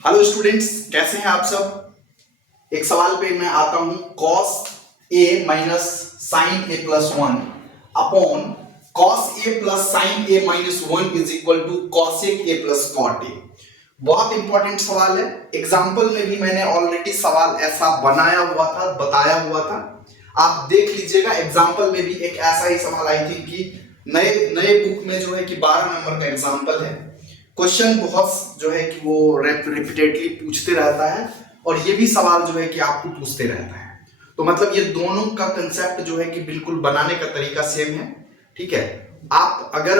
Hello students, कैसे हैं आप सब। एक सवाल पे मैं आता हूं, cos a minus sine a plus one upon cos a plus sine a minus one is equal to cosec a plus cot a। बहुत इंपॉर्टेंट सवाल है। एग्जाम्पल में भी मैंने ऑलरेडी सवाल ऐसा बनाया हुआ था, बताया हुआ था, आप देख लीजिएगा। एग्जाम्पल में भी एक ऐसा ही सवाल आई थी कि नए नए बुक में जो है कि 12 नंबर का एग्जाम्पल है। क्वेश्चन बहुत जो है कि वो रिपीटेडली पूछते रहता है और ये भी सवाल जो है कि आपको पूछते रहता है। तो मतलब ये दोनों का कंसेप्ट जो है कि बिल्कुल बनाने का तरीका सेम है। ठीक है, आप अगर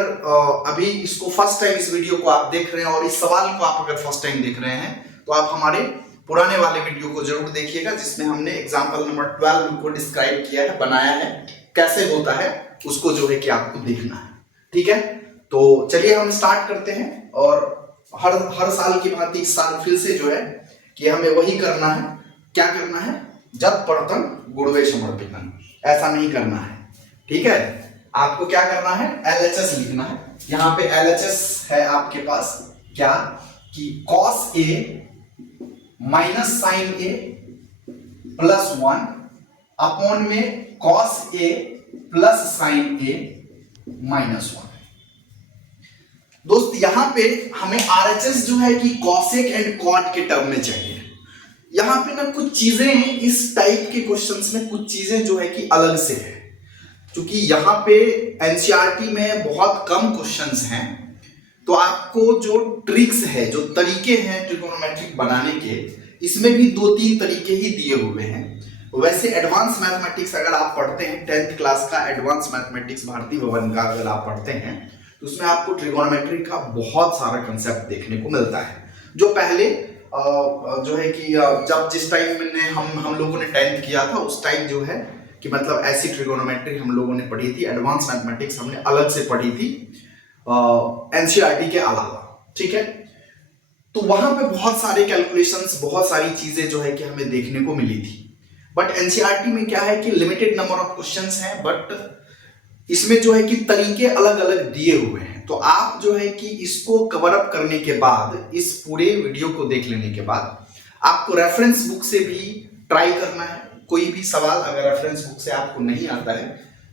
अभी इसको फर्स्ट टाइम इस वीडियो को आप देख रहे हैं और इस सवाल को आप अगर फर्स्ट टाइम देख रहे हैं तो आप हमारे पुराने वाले वीडियो को जरूर देखिएगा, जिसमें हमने एग्जाम्पल नंबर 12 को डिस्क्राइब किया है, बनाया है, कैसे होता है उसको जो है कि आपको देखना है। ठीक है, तो चलिए हम स्टार्ट करते हैं। और हर साल की भांति इस साल फिर से जो है कि हमें वही करना है। क्या करना है? जब पढ़तन गुरुवे समर्पितन, ऐसा नहीं करना है। ठीक है, आपको क्या करना है? LHS लिखना है। यहाँ पे LHS है आपके पास क्या कि cos a minus sine a plus one upon में cos a plus sine a minus one. दोस्त यहां पे हमें RHS जो है कि कॉसेक एंड कॉट के टर्म में चाहिए। यहां पे ना कुछ चीजें इस टाइप के क्वेश्चंस में कुछ चीजें जो है कि अलग से है, क्योंकि यहाँ पे एनसीईआरटी में बहुत कम क्वेश्चंस हैं। तो आपको जो ट्रिक्स है, जो तरीके हैं ट्रिगोनोमेट्रिक बनाने के, इसमें भी 2-3 तरीके ही दिए हुए हैं। वैसे एडवांस मैथमेटिक्स अगर आप पढ़ते हैं, 10th क्लास का एडवांस मैथमेटिक्स भारती भवन का अगर आप पढ़ते हैं तो उसमें आपको ट्रिगोनोमेट्री का बहुत सारा कंसेप्ट देखने को मिलता है, जो पहले जो है कि जब जिस टाइम में हम लोगों ने 10th किया था उस टाइम जो है कि मतलब ऐसी ट्रिगोनोमेट्री हम लोगों ने पढ़ी थी। एडवांस मैथमेटिक्स हमने अलग से पढ़ी थी एनसीईआरटी के अलावा। ठीक है, तो वहां पे बहुत सारे कैलकुलेशंस, बहुत सारी चीजें जो है कि हमें देखने को मिली थी। बट एनसीईआरटी में क्या है कि लिमिटेड नंबर ऑफ क्वेश्चंस हैं, बट इसमें जो है कि तरीके अलग अलग दिए हुए हैं। तो आप जो है कि इसको कवर अप करने के बाद, इस पूरे वीडियो को देख लेने के बाद आपको रेफरेंस बुक से भी ट्राई करना है। कोई भी सवाल अगर रेफरेंस बुक से आपको नहीं आता है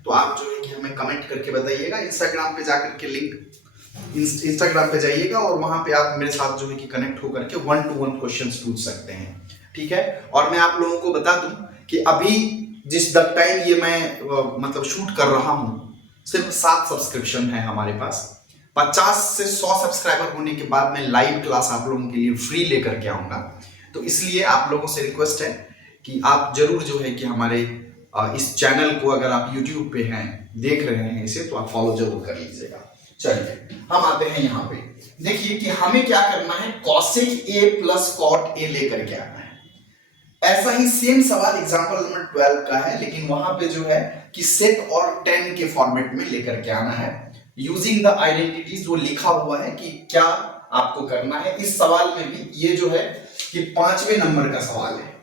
तो आप जो है कि हमें कमेंट करके बताइएगा। इंस्टाग्राम पे जाकर के लिंक इंस्टाग्राम पे जाइएगा और वहां पे आप मेरे साथ जो है कि कनेक्ट होकर के 1-to-1 क्वेश्चंस पूछ सकते हैं। ठीक है, और मैं आप लोगों को बता दूं कि अभी जिस टाइम ये मैं मतलब शूट कर रहा हूं, सिर्फ 7 सब्सक्रिप्शन है हमारे पास। 50 से 100 सब्सक्राइबर होने के बाद मैं लाइव क्लास आप लोगों के लिए फ्री लेकर के आऊंगा। तो इसलिए आप लोगों से रिक्वेस्ट है कि आप जरूर जो है कि हमारे इस चैनल को, अगर आप YouTube पे हैं, देख रहे हैं इसे, तो आप फॉलो जरूर कर लीजिएगा। चलिए हम आते हैं यहाँ पे। देखिए कि हमें क्या करना है, cosec a plus cot a लेकर के आना है। ऐसा ही सेम सवाल एग्जांपल नंबर 12 का है, लेकिन वहां पे जो है कि sec और tan के फॉर्मेट में लेकर के आना है, यूजिंग द आइडेंटिटीज जो लिखा हुआ है कि क्या आपको करना है। इस सवाल में भी ये जो है कि 5वें नंबर का सवाल है,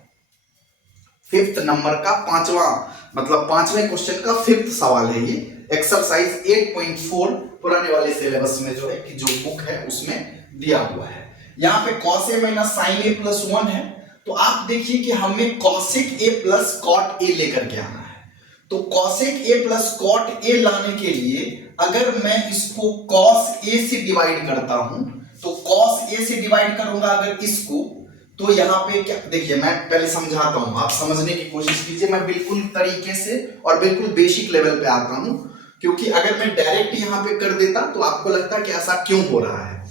5th नंबर का 5वां, मतलब 5वें क्वेश्चन का 5th सवाल है। ये एक्सरसाइज 8.4 पुराने वाले सिलेबस में जो है कि जो बुक है उसमें दिया हुआ है। यहाँ पे cos a minus sine a plus 1 है, तो आप देखिए कि हमें cosec a plus cot a लेकर के आना है। तो cosec a plus cot a लाने के लिए अगर मैं इसको cos a से डिवाइड करता हूं, तो cos a से डिवाइड करूंगा अगर इसको, तो यहाँ पे क्या, देखिए मैं पहले समझाता हूं, आप समझने की कोशिश कीजिए। मैं बिल्कुल तरीके से और बिल्कुल बेसिक लेवल पे आता हूं, क्योंकि अगर मैं डायरेक्ट यहाँ पे कर देता तो आपको लगता कि ऐसा क्यों हो रहा है।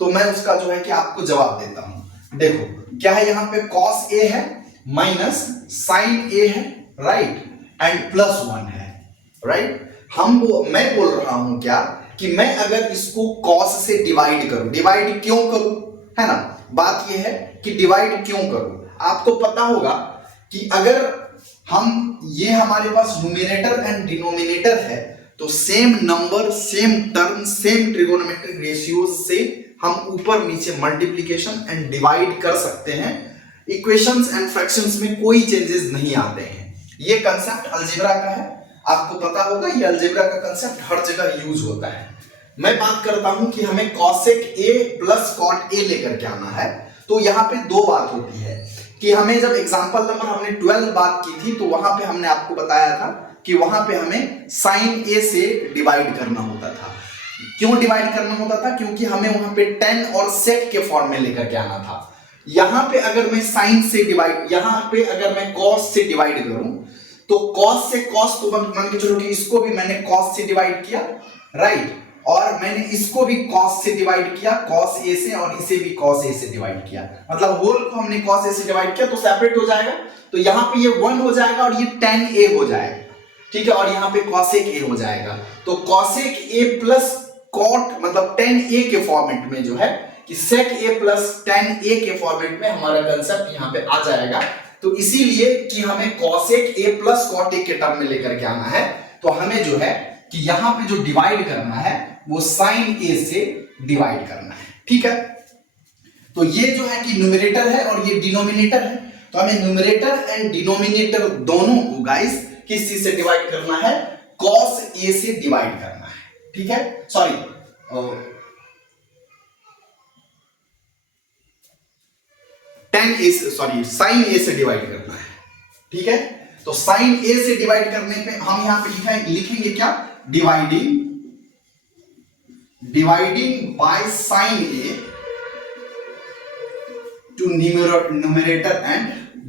तो मैं उसका जो है कि आपको जवाब देता हूं। देखो क्या है, यहाँ पे cos a है माइनस साइन a है, राइट, एंड प्लस 1 है, राइट। मैं बोल रहा हूं क्या कि मैं अगर इसको cos से डिवाइड करूं, डिवाइड क्यों करूं, है ना, बात यह है कि डिवाइड क्यों करूं। आपको पता होगा कि अगर हम, ये हमारे पास न्यूमरेटर एंड डिनोमिनेटर है, तो same number, same term, same trigonometric ratios से हम ऊपर नीचे मल्टीप्लिकेशन एंड डिवाइड कर सकते हैं। इक्वेशंस एंड फ्रैक्शंस में कोई चेंजेस नहीं आते हैं। ये कंसेप्ट अलजेब्रा का है, आपको पता होगा। ये अलजेब्रा का कंसेप्ट हर जगह यूज होता है। मैं बात करता हूं कि हमें cosec a plus cot a लेकर के आना है, तो यहाँ पे दो बात होती है कि हमें जब एग्जांपल नंबर हमने 12 बात की थी तो वहां पे हमने आपको बताया था कि वहां पे हमें साइन ए से डिवाइड करना होता था। क्यों डिवाइड करना होता था? क्योंकि हमें वहां पे टेन और सेक के फॉर्म में लेकर के आना था। यहां पे अगर मैं साइन से डिवाइड, यहां पे अगर मैं कॉस से डिवाइड करूं तो कॉस से कॉस, तो मान के चलो कि इसको भी मैंने कॉस से डिवाइड किया, राइट, और मैंने इसको भी कॉस से डिवाइड किया, कॉस ए से, और इसे भी कॉस ए से डिवाइड किया, मतलब होल को हमने कॉस ए से डिवाइड किया तो सेपरेट हो जाएगा। तो यहां पे ये 1 हो जाएगा और ये tan a हो जाएगा, ठीक है, और यहां पे cosec a हो जाएगा। तो cosec a प्लस cot मतलब tan a के फॉर्मेट में जो है कि sec a plus tan a के फॉर्मेट में हमारा कंसेप्ट यहां पे आ जाएगा। तो इसीलिए कि हमें cosec a plus cot a के टर्म में लेकर के आना है, तो हमें जो है कि यहां पे जो डिवाइड करना है वो sin a से डिवाइड करना है, ठीक है। तो ये जो है कि न्यूमरेटर है और ये डिनोमिनेटर है, तो हमें न्यूमरेटर एंड डिनोमिनेटर दोनों को गाइस किस चीज से डिवाइड करना है? cos a से डिवाइड करना है, ठीक है, सॉरी tan a से, सॉरी sin a से डिवाइड करना है, ठीक है। तो sin a से डिवाइड करने पे हम यहां पे लिखेंगे क्या? Dividing by sin a to numerator and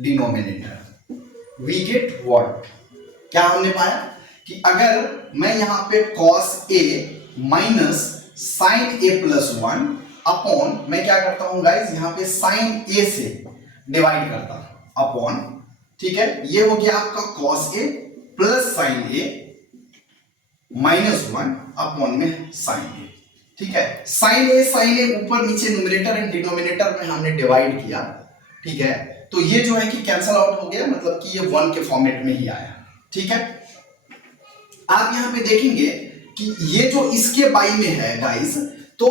denominator, we get what? क्या हमने पाया कि अगर मैं यहां पे cos a minus sin a plus 1 upon, मैं क्या करता हूं गाइस, यहां पे sin a से डिवाइड करता हूं अपॉन, ठीक है, ये हो गया आपका cos a plus sin a minus 1 upon में sin a, ठीक है। sin a ऊपर नीचे न्यूमरेटर एंड डिनोमिनेटर में हमने डिवाइड किया, ठीक है, तो ये जो है कि कैंसल आउट हो गया, मतलब कि ये 1 के फॉर्मेट में ही आया, ठीक है। आप यहां पे देखेंगे कि ये जो इसके बाई में है गाइस, तो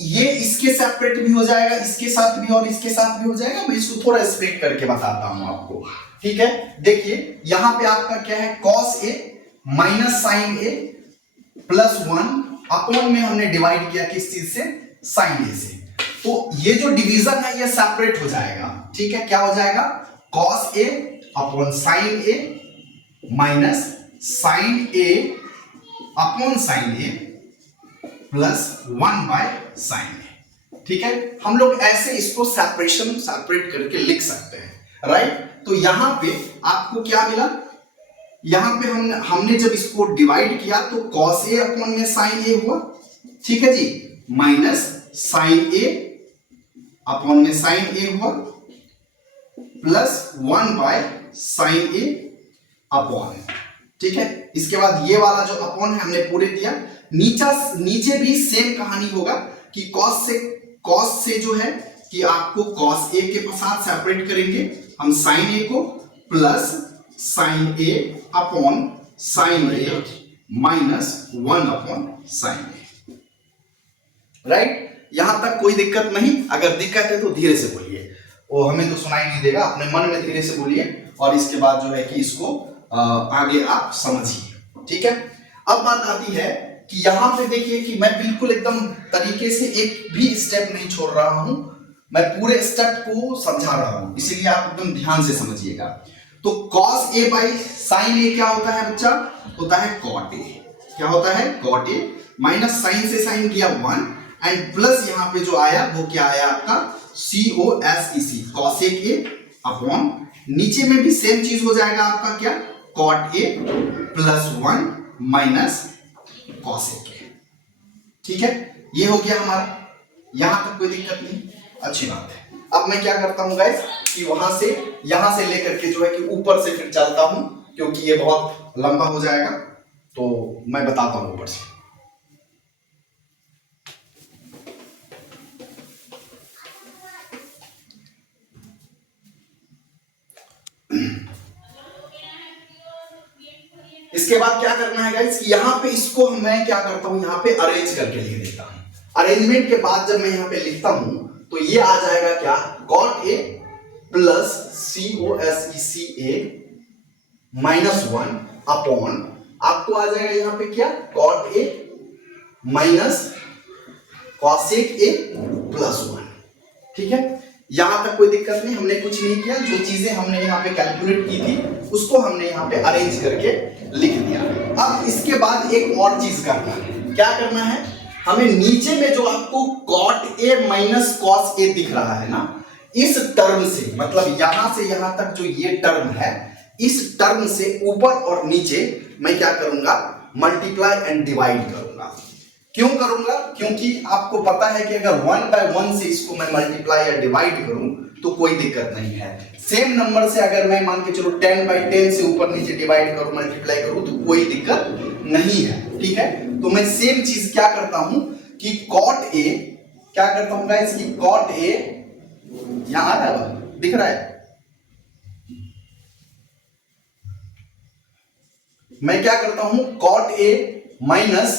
ये इसके सेपरेट भी हो जाएगा, इसके साथ भी और इसके साथ भी हो जाएगा। मैं इसको थोड़ा स्प्लिट करके बताता हूं आपको, ठीक है। देखिए यहां पे आपका क्या है, cos a minus sin a plus 1 upon में हमने डिवाइड किया किस चीज से? sin a से। तो ये जो डिवीजन है ये सेपरेट हो जाएगा, ठीक है, क्या हो जाएगा? cos a upon sin a minus sin a upon sin a plus 1 by sin a, ठीक है। हम लोग ऐसे इसको सेपरेट करके लिख सकते हैं, राइट। तो यहां पे आपको क्या मिला? यहां पे हमने जब इसको डिवाइड किया तो cos a अपॉन में sin a हुआ, ठीक है जी, माइनस sin a अपॉन में sin a हुआ plus 1 by sin a upon, ठीक है। इसके बाद ये वाला जो अपॉन है हमने पूरे दिया, नीचे भी सेम कहानी होगा कि cos से जो है कि आपको cos a के साथ सेपरेट करेंगे हम sin a को, plus sin a upon sin a minus 1 upon sin a, right. यहां तक कोई दिक्कत नहीं? अगर दिक्कत है तो धीरे से बोलिए, वो हमें तो सुनाई नहीं देगा, अपने मन में धीरे से बोलिए और इसके बाद जो है कि इसको आगे आप समझिए, ठीक है। अब बात आती है कि यहां पे देखिए कि मैं बिल्कुल एकदम तरीके से एक भी स्टेप नहीं छोड़ रहा हूं, मैं पूरे स्टेप को समझा रहा हूं, इसीलिए आप एकदम ध्यान से समझिएगा। तो cos a by sin a क्या होता है बच्चा? होता है cot a। क्या होता है? cot a माइनस sin से sin किया 1 एंड प्लस यहां पे जो आया वो क्या आया आपका cosec, cosec a अपॉन, नीचे में भी सेम चीज हो जाएगा आपका क्या, cot a plus 1 minus cosec a, ठीक है। ये हो गया हमारा, यहां तक कोई दिक्कत नहीं, अच्छी बात है। अब मैं क्या करता हूं गाइस कि यहां से लेकर के जो है कि ऊपर से फिर चलता हूं, क्योंकि ये बहुत लंबा हो जाएगा, तो मैं बताता हूं ऊपर से। इसके बाद क्या करना है गाइस कि यहां पे इसको मैं क्या करता हूं, यहां पे अरेंज करके लिख देता हूं। अरेंजमेंट के बाद जब मैं यहां पे लिखता हूं तो ये आ जाएगा क्या, cot a plus cosec a minus 1 upon, आपको आ जाएगा यहां पे क्या, cot a minus cosec a plus 1, ठीक है। यहां तक कोई दिक्कत नहीं, हमने कुछ नहीं किया, जो चीजें हमने यहाँ पे कैलकुलेट की थी उसको हमने यहाँ पे अरेंज करके लिख दिया। अब इसके बाद एक और चीज करना है, क्या करना है, हमें नीचे में जो आपको cot a minus cos a दिख रहा है ना, इस टर्म से, मतलब यहां से यहां तक जो ये टर्म है, इस टर्म से ऊपर और नीचे मैं क्या करूंगा, मल्टीप्लाई एंड डिवाइड करूंगा। क्यों करूंगा, क्योंकि आपको पता है कि अगर 1 बाय 1 से इसको मैं मल्टीप्लाई या डिवाइड करूं तो कोई दिक्कत नहीं है। सेम नंबर से अगर मैं मान के चलो 10 बाय 10 से ऊपर नीचे डिवाइड करूं, मल्टीप्लाई करूं तो कोई दिक्कत नहीं है, ठीक है। तो मैं सेम चीज क्या करता हूं कि cot a, क्या करता हूं गाइस कि cot a, यहां आ रहा है, दिख रहा है, मैं क्या करता हूं cot a minus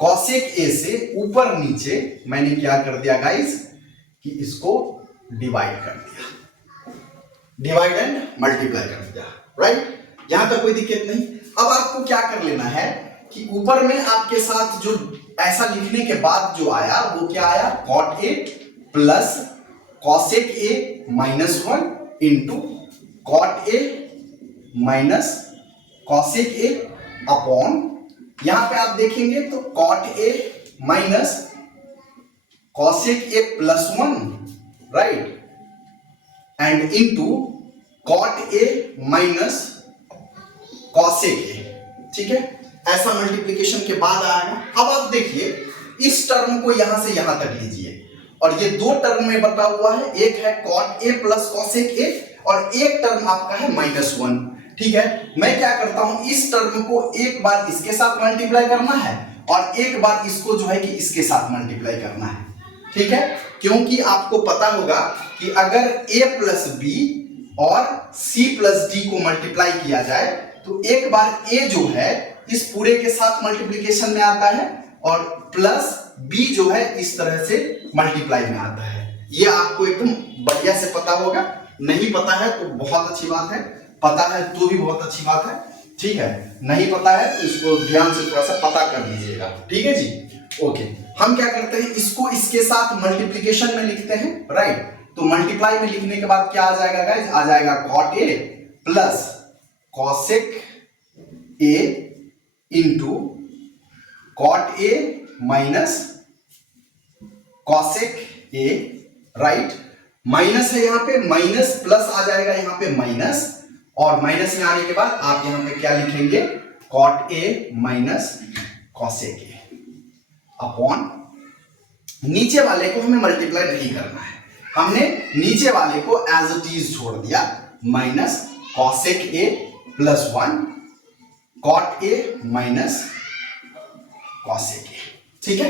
cosec a से ऊपर नीचे मैंने क्या कर दिया गाइस कि इसको डिवाइड कर दिया, डिवाइड एंड मल्टीप्लाई कर दिया, राइट। यहां तक कोई दिक्कत नहीं। अब आपको क्या कर लेना है कि ऊपर में आपके साथ जो ऐसा लिखने के बाद जो आया वो क्या आया, cot a plus cosec a minus 1 into cot a minus cosec a upon, यहां पे आप देखेंगे तो cot a minus cosec a plus 1, right, and into cot a minus cosec a, ठीक है। ऐसा मल्टीप्लिकेशन के बाद आएगा। अब आप देखिए इस टर्म को यहां से यहां तक लीजिए, और ये दो टर्म में बता हुआ है, एक है cot a plus cosec a और एक टर्म आपका है माइनस 1, ठीक है। मैं क्या करता हूं, इस टर्म को एक बार इसके साथ मल्टीप्लाई करना है और एक बार इसको जो है कि इसके साथ मल्टीप्लाई करना है, ठीक है। क्योंकि आपको पता होगा कि अगर a प्लस b और c प्लस d को मल्टीप्लाई किया जाए तो एक बार a जो है इस पूरे के साथ मल्टीप्लिकेशन में आता है और प्लस b जो है इस तरह से मल्टीप्लाई में आता है। ये आपको एकदम बढ़िया से पता होगा, नहीं पता है तो बहुत अच्छी बात है, पता है तो भी बहुत अच्छी बात है, ठीक है। नहीं पता है तो इसको ध्यान से थोड़ा सा पता कर लीजिएगा, ठीक है जी। ओके, हम क्या करते हैं, इसको इसके साथ मल्टीप्लिकेशन में लिखते हैं, राइट। तो मल्टीप्लाई में लिखने के बाद क्या आ जाएगा गाइस, आ जाएगा cot a plus cosec a into cot a minus cosec a, right. Minus है यहाँ पे, माइनस प्लस आ जाएगा यहाँ पे माइनस, और माइनस में आने के बाद आप यहां पे क्या लिखेंगे, cot a minus cosec a upon, नीचे वाले को हमें मल्टीप्लाई नहीं करना है, हमने नीचे वाले को एज इट इज छोड़ दिया, minus cosec a plus 1 cot a minus cosec a, ठीक है।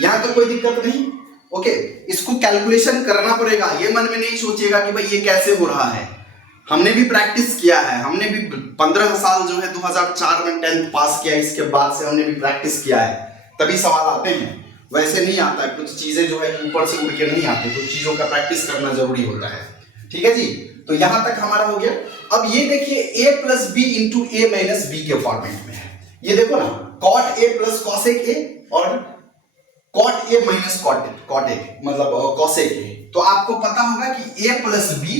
यहां तक कोई दिक्कत नहीं, ओके। इसको कैलकुलेशन करना पड़ेगा, ये मन में नहीं सोचिएगा कि भाई ये कैसे हो रहा है, हमने भी प्रैक्टिस किया है, हमने भी 15 साल जो है 2004 में 10th पास किया, इसके बाद से हमने भी प्रैक्टिस किया है, तभी सवाल आते हैं, वैसे नहीं आता है। कुछ चीजें जो है ऊपर से उड़ के नहीं आती, कुछ चीजों का प्रैक्टिस करना जरूरी होता है, ठीक है जी। तो यहां तक हमारा हो गया। अब ये देखिए a plus b into a minus b के फॉर्मेट में है, ये देखो ना, cot a plus cosec a और cot a minus cot a मतलब cosec a। तो आपको पता होगा कि a plus b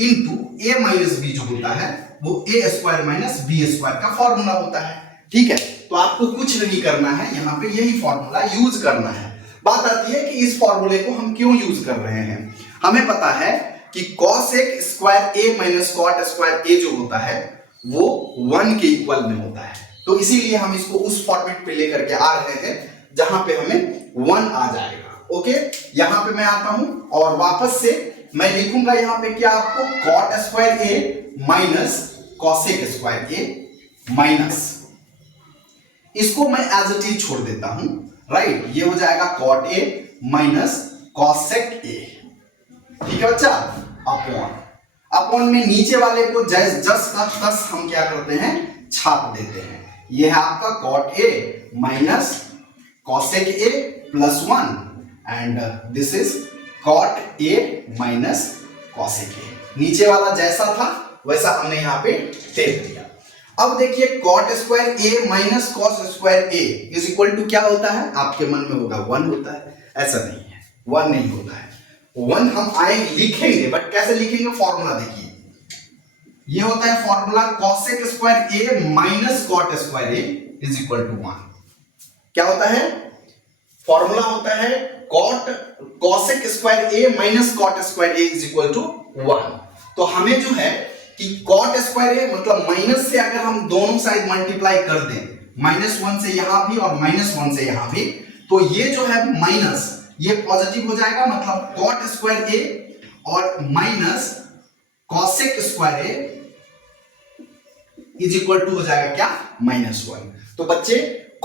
into a minus b जो होता है वो a square minus b square का फॉर्मूला होता है, ठीक है। तो आपको कुछ नहीं करना है, यहाँ पे यही फॉर्मूला यूज करना है। बात आती है कि इस फॉर्मूले को हम क्यों यूज कर रहे हैं। हमें पता है कि cosec square a minus cot square a जो होता है वो 1 के इक्वल में होता है, तो इसीलिए हम इसको उस फॉर्मेट पे लेकर के आ रहे हैं जहां पे हमें 1 आ जाएगा। ओके, यहां पे मैं आता हूं और वापस से मैं लिखूंगा यहां पे क्या आपको, cot square a minus cosec square a minus, इसको मैं एज इट इज छोड़ देता हूं, राइट। ये हो जाएगा cot a minus cosec a, ठीक है बच्चा। अपॉन में नीचे वाले को जस्ट का तस हम क्या करते हैं, छाप देते हैं। ये है आपका cot a minus cosec a plus 1 and this is cot a minus cosec a। नीचे वाला जैसा था वैसा हमने यहाँ पे टेप दिया। अब देखिए cot square a minus cos square a is equal to क्या होता है, आपके मन में होगा 1 होता है, ऐसा नहीं है। 1 नहीं होता है। 1 हम आए लिखेंगे, बट कैसे लिखेंगे? फॉर्मूला देखिए, ये होता है formula cosec square a minus cot square a is equal to 1। क्या होता है? फॉर्मूला होता है cosec square a minus cot square a is equal to 1। तो हमें जो है कि cot स्क्वायर ए मतलब माइनस से अगर हम दोनों साइड मल्टीप्लाई कर दें, -1 से यहां भी और -1 से यहां भी, तो ये जो है माइनस ये पॉजिटिव हो जाएगा, मतलब cot स्क्वायर ए और minus cosec square a is equal to हो जाएगा क्या? -1। तो बच्चे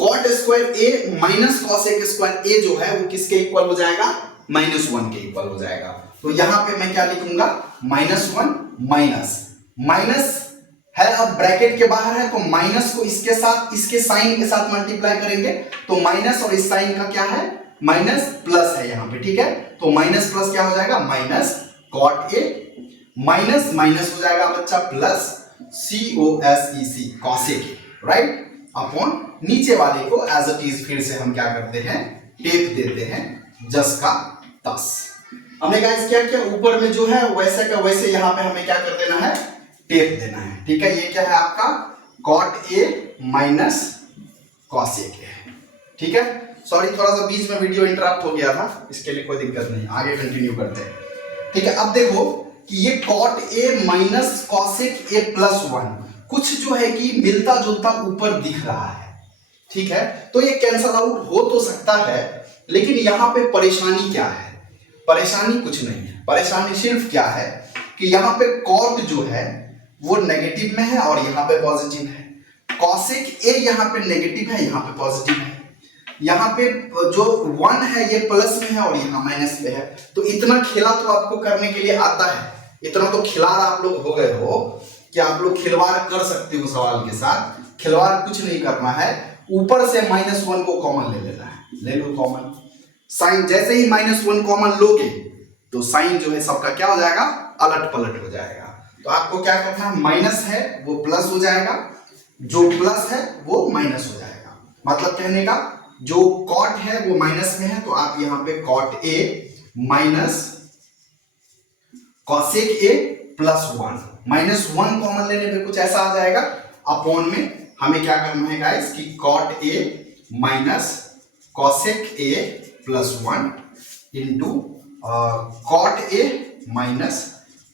cot square a minus cosec square a जो है वो किसके इक्वल हो जाएगा? -1 के इक्वल हो जाएगा। तो यहां पे मैं क्या लिखूंगा? -1 माइनस है, अब ब्रैकेट के बाहर है तो माइनस को इसके साथ, इसके साइन के साथ मल्टीप्लाई करेंगे, तो माइनस और इस साइन का क्या है? माइनस प्लस है यहां पे, ठीक है? तो माइनस प्लस क्या हो जाएगा? माइनस cot ए, माइनस माइनस हो जाएगा बच्चा प्लस COSEC cosec ए, राइट? अपॉन नीचे वाले को एज इट इज फिर से हम क्या करते हैं? टेप देते हैं, जस का तस। हमने गाइस क्या किया? ऊपर में जो है वैसे का वैसे यहां पे हमें क्या कर देना है? टेप देना है, ठीक है? ये क्या है आपका? cot ए माइनस cosec ए, ठीक है? सॉरी, थोड़ा सा बीच में वीडियो इंटरप्ट हो गया था, इसके लिए कोई दिक्कत नहीं, आगे कंटिन्यू करते हैं, ठीक है? अब देखो कि ये cot A minus cosec a plus 1 कुछ जो है कि मिलता जुलता ऊपर दिख रहा है, ठीक है? तो ये कैंसल आउट हो तो सकता है, लेकिन यहां पे परेशानी क्या है? परेशानी कुछ नहीं है, परेशानी सिर्फ क्या है कि यहाँ पे cot जो है वो नेगेटिव में है और यहाँ पे पॉजिटिव है, cosec ए यहाँ पे नेगेटिव है, यहाँ पे पॉजिटिव है, यहाँ पे जो 1 है ये प्लस में है और यहाँ माइनस में है। तो इतना खेला तो आपको करने के लिए आता है, इतना तो खिलाड़ आप लोग हो गए हो कि आप लोग खिलवाड़ कर सकते हो सवाल के साथ। खिलवाड़ कुछ नहीं करना है, ऊपर से -1 को कॉमन ले लेना है, ले लो कॉमन। साइन जैसे ही -1 कॉमन लोगे तो साइन जो है सबका क्या हो जाएगा? अलट पलट हो जाएगा। तो आपको क्या करना है? माइनस है वो प्लस हो जाएगा, जो प्लस है वो माइनस हो जाएगा। मतलब कहने का जो cot है वो माइनस में है, तो आप यहाँ पे cot A minus cosec a plus 1, -1 common लेने पे कुछ ऐसा आ जाएगा। अपॉन में हमें क्या करना है गाइस कि cot A minus cosec a plus 1 into cot A minus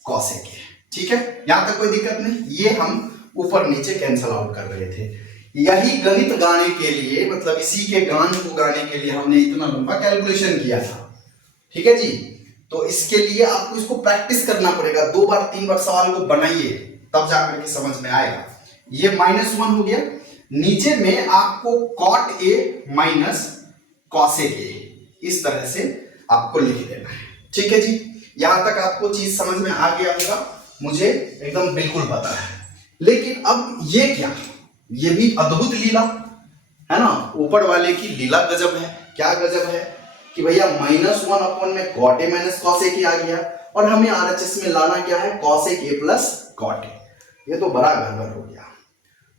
cosec ए, ठीक है? यहां तक कोई दिक्कत नहीं। ये हम ऊपर नीचे कैंसल आउट कर रहे थे। यही गणित गाने के लिए, मतलब इसी के गान को गाने के लिए हमने इतना लंबा कैलकुलेशन किया था, ठीक है जी? तो इसके लिए आपको इसको प्रैक्टिस करना पड़ेगा, 2 बार 3 बार सवाल को बनाइए, तब जाकर के समझ में आएगा। ये -1 हो गया, नीचे में आपको cot ए माइनस cosec ए इस तरह से आपको लिख देना है, ठीक है जी? यहां तक आपको चीज समझ में आ गया होगा, मुझे एकदम बिल्कुल पता है। लेकिन अब ये क्या? ये भी अद्भुत लीला है ना, ऊपर वाले की लीला गजब है। क्या गजब है कि भैया -1 अपॉन में cot ए माइनस cosec ए आ गया, और हमें RHS में लाना क्या है? cosec ए प्लस cot ए। ये तो बड़ा गड़बड़ हो गया,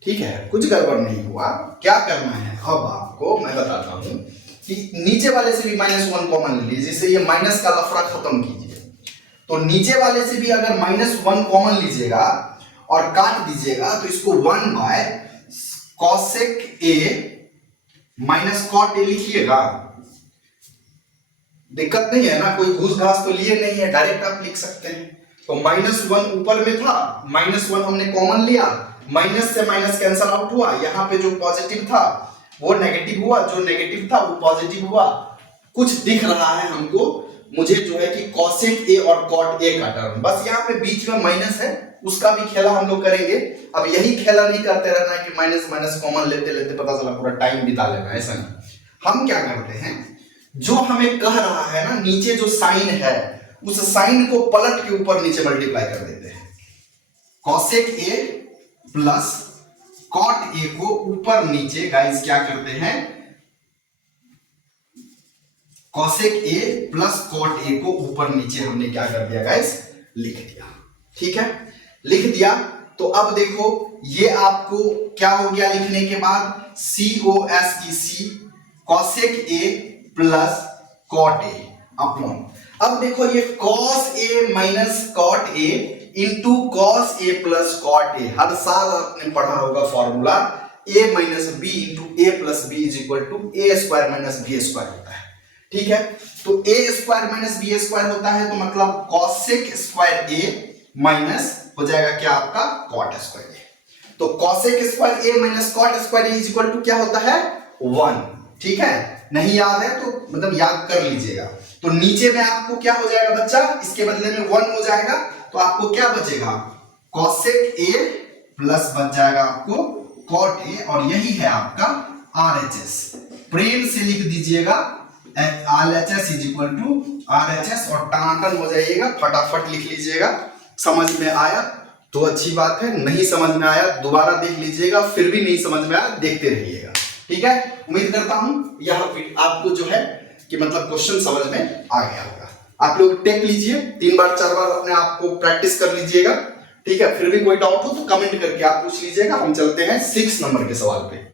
ठीक है? कुछ गड़बड़ नहीं हुआ। क्या करना है अब आपको मैं बताता हूं कि नीचे वाले से भी -1 कॉमन ले लीजिए, जिससे ये माइनस का लफड़ा खत्म कीजिए। तो नीचे वाले से भी अगर -1 कॉमन लीजिएगा और काट दीजिएगा, तो इसको 1 बाय cosec ए माइनस cot ए लिखिएगा। दिक्कत नहीं है ना, कोई घूस घास तो लिए नहीं है, डायरेक्ट आप लिख सकते हैं। तो -1 ऊपर में था, -1 हमने कॉमन लिया, माइनस से माइनस कैंसल आउट हुआ, यहाँ पे जो पॉजिटिव था वो नेगेटिव हुआ, जो नेगेटिव था वो पॉजिटिव हुआ। कुछ दिख रहा है हमको, मुझे जो है कि cosec ए और cot ए का टर्म, बस यहाँ पे बीच में माइनस है, उसका भी खेला हम लोग करेंगे। अब यही खेला नहीं करते रहना है कि माइनस माइनस कॉमन लेते लेते पता चला पूरा टाइम बिता लेना, ऐसा नहीं। हम क्या करते हैं, जो हमें कह रहा है ना, नीचे जो साइन है उस साइन को पलट के ऊपर नीचे मल्टीप्लाई कर देते हैं। cosec ए प्लस cot ए को ऊपर नीचे गाइस क्या करते हैं, cosec ए प्लस cot ए को ऊपर नीचे हमने क्या कर दिया गाइस? लिख दिया, ठीक है? लिख दिया। तो अब देखो ये आपको क्या हो गया लिखने के बाद? COSEC cosec a plus cot a. Upon, अब देखो ये cos a minus cot a into cos a plus cot a, हर साल आपने पढ़ा होगा formula a minus b into a plus b is equal to a square minus b square होता है। ठीक है, तो a square minus b square होता है तो मतलब cosec स्क्वायर a माइनस हो जाएगा क्या आपका cot स्क्वायर a। तो cosec square a minus cot square a is equal to क्या होता है 1। ठीक है, नहीं याद है तो मतलब याद कर लीजिएगा। तो नीचे में आपको क्या हो जाएगा बच्चा, इसके बदले में 1 हो जाएगा तो आपको क्या बचेगा cosec a प्लस बच जाएगा आपको cot a, और यही है आपका RHS। प्रेम से लिख दीजिएगा RHS is equal to RHS और टनाटन हो जाइएगा, फटाफट लिख लीजिएगा। समझ में आया तो अच्छी बात है, नहीं समझ में आया दोबारा देख लीजिएगा, फिर भी नहीं समझ में आया देखते रहिएगा। ठीक है, उम्मीद करता हूं यह आपको जो है कि मतलब क्वेश्चन समझ में आ गया होगा। आप लोग टेक लीजिए, 3 बार 4 बार अपने आप को प्रैक्टिस कर लीजिएगा। ठीक है, फिर भी कोई डाउट हो तो कमेंट करके आप पूछ लीजिएगा। हम चलते हैं 6 नंबर के सवाल पे।